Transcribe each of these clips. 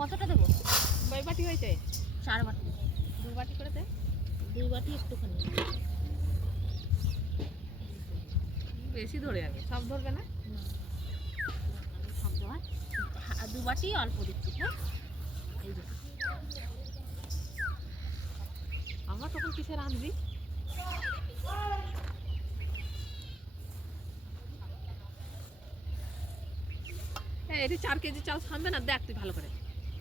কতটা দেবো? কয় বাটি হয়েছে? চার বাটি। দু বাটি করে দে। দুই বাটি একটুখানি। বেশি ধরে যাবে সব ধরবে না? সব দেওয়া। হা- দু বাটি অল্প দিচ্ছি হ্যাঁ? এই দেখো আমরা তখন কিসে রাঁধবি হ্যাঁ এটি চার কেজি চাল থামবে না দেখ তুই ভালো করে।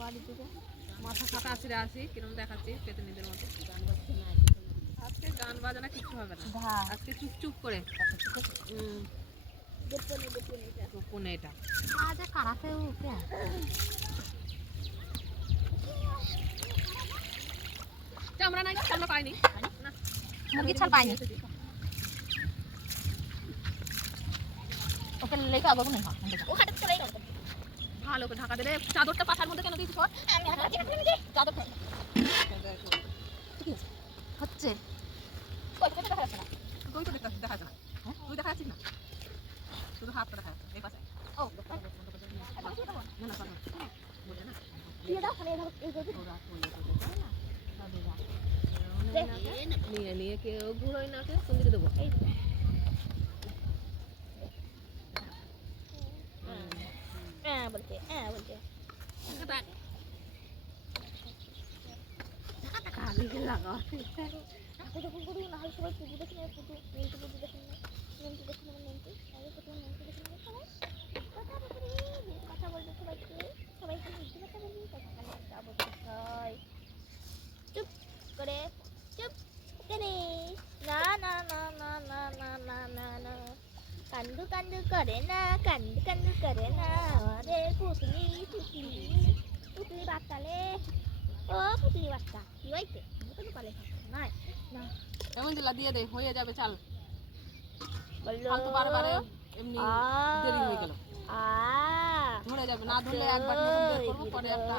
বাড়ি মাথা ফাটা আসিরে আসি কিরম দেখাচ্ছি পেতে নিজের মতো। আজকে গান বাজনা কিছু হবে না। আজকে চুপচুপ করে। গোপনে এটা। আজ কারাতে আমরা পাইনি। মুরগি ছাল পাইনি। ওকে ওখানে লেখা ভালো করে ঢাকা দেবে চাদরটা পাখার মধ্যে কেন দিয়েছিস চাদর হচ্ছে দেখা যাচ্ছে না তুই তো দেখা যায় না হ্যাঁ? তুই দেখা যাচ্ছিস না শুধু হাতটা দেখা যাচ্ছে এই পাশে ও না না পারবে না। বলছে না দিয়ে দাও খালি এভাবে হ্যাঁ বলছে হ্যাঁ বলছে সবাই পুজো দেখে নেবে পুজো পুজো দেখে নেবে দেখে নেবে కందు కందు కరేనా కందు కందు కరేనా అరే పుతులి పుతులి పుతులి బట్టలే ও পুতুলি বাচ্চা কি হইতে কোনো পালে নাই না এমন দিলা দিয়ে দে হয়ে যাবে চাল ফালতু বারবারে এমনি দেরি হয়ে গেল ধরে যাবে না ধরলে একবার করবো পরে একটা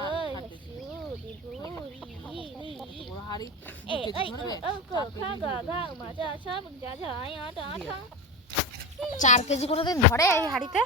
হাড়ি ধরবে চার কেজি করে দিন ধরে এই হাড়িতে।